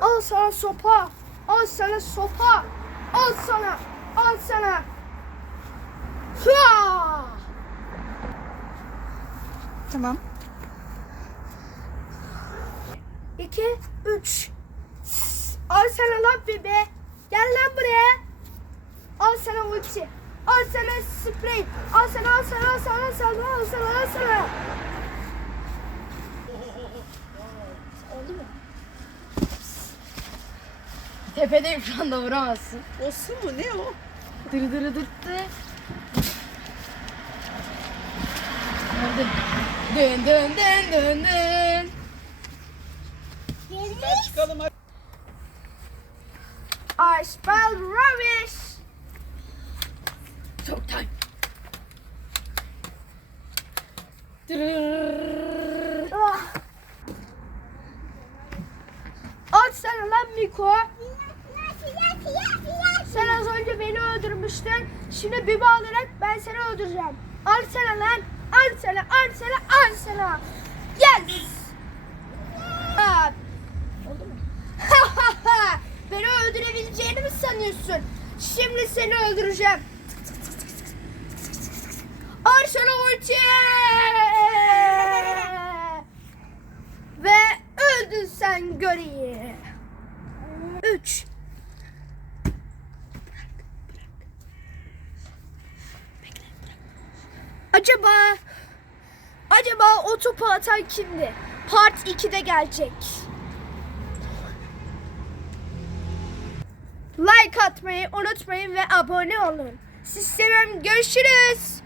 Al sana sopa. Al sana sopa. Al sana. Al sana. Hua! Tamam. 2 3 Al sana lan bebe. Gel lan buraya. Al sana ulti. Al sana sprey. Al sana al sana al sana al sana al sana al sana. Oldu mu? Tepedeyim şu anda vuramazsın. O su mu ne o? Dırı dırı dırttı. Dön dön dön dön dön. Ben çıkalım hadi. I spell rubbish. Çok tay. Dırırırırırır. Ah. Al sana lan Miko. Sen az önce beni öldürmüştün. Şimdi Bibi alarak ben seni öldüreceğim. Al sana lan. Al sana, al sana, al sana. Yes. Ah. Oldu mu? beni öldürebileceğini mi sanıyorsun? Şimdi seni öldüreceğim. Al sana ulti. Ve öldün sen göreyim. 3 Acaba acaba o topu atan kimdi? Part 2'de gelecek. Like atmayı unutmayın ve abone olun. Siz seviyorum. Görüşürüz.